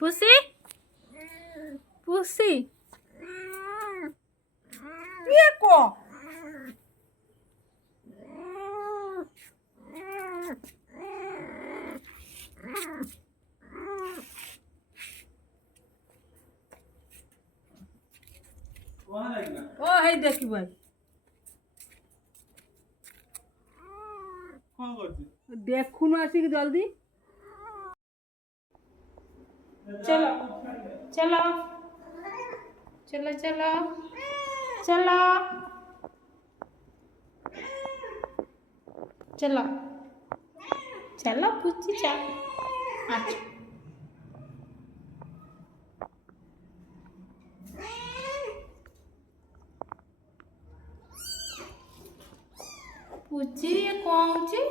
pussy pussy ये को ओ हे देखी भाई कौन करती देखू ना आसिक जल्दी चलो चलो चलो चलो चलो चलो चलो पुची चल अच्छा पुची ये कौन ची